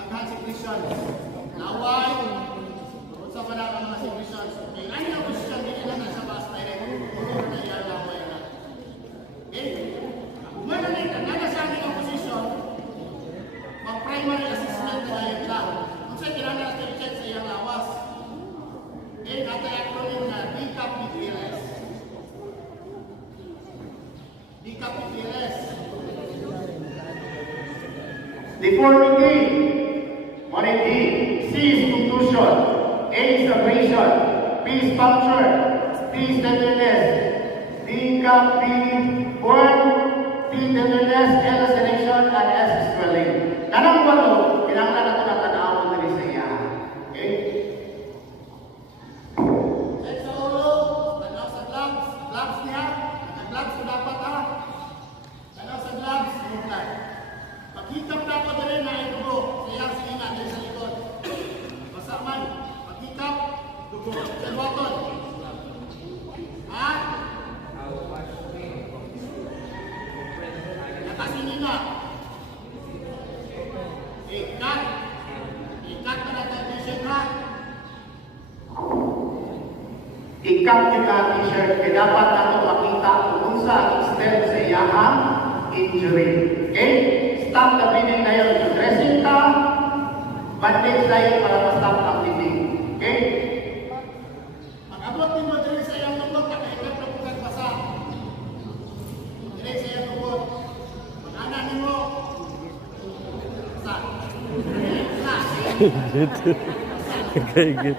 Daghan si Christian. Laway. Sa wala ka mga si Christian. Okay, ano yung Christian? Hindi na nasa bus direct. Puro na yan laway na. Okay? Umano na ito. Nasa aming opposition, mag-primary assessment na dahil lang. Kung sa'yo, kailangan natin check sa iyang lawas. Okay? Natay acronym na DCAP-PPLS. DCAP-PPLS. Deformity. Morning D. C is conclusion. A is abrasion. P is puncture. T is tenderness. D cap P burn. T tenderness. L is selection. And S is swelling. Kanang ba ito? Kinanglan natin ang tanawang na rin sa iya. Okay? Check sa ulo. Tanaw sa gloves. Gloves niya. Naka-gloves ko dapat ha. Tanaw sa gloves. Mutay. Pagkikap dapat na rin na ito. Kaya sige nga din sa likod. Masaman. Pagkikap. Dugo. Sa button. Ha? Nakasinin na. Ikat. Ikat na natin t-shirt ha. Ikat yung t-shirt. Kaya dapat nato makita kung sa extent sa iyahang injury. Okay? Stop the bleeding tayo. Dressing ka. Bandage tayo para ma-stop ang bleeding. Okay? Mag-abot din mo dili sa iyang lubot. Nakaikat na pugad basa. Dili sa iyang lubot. Mag-anak din mo. Basa. Basa. Kaigit.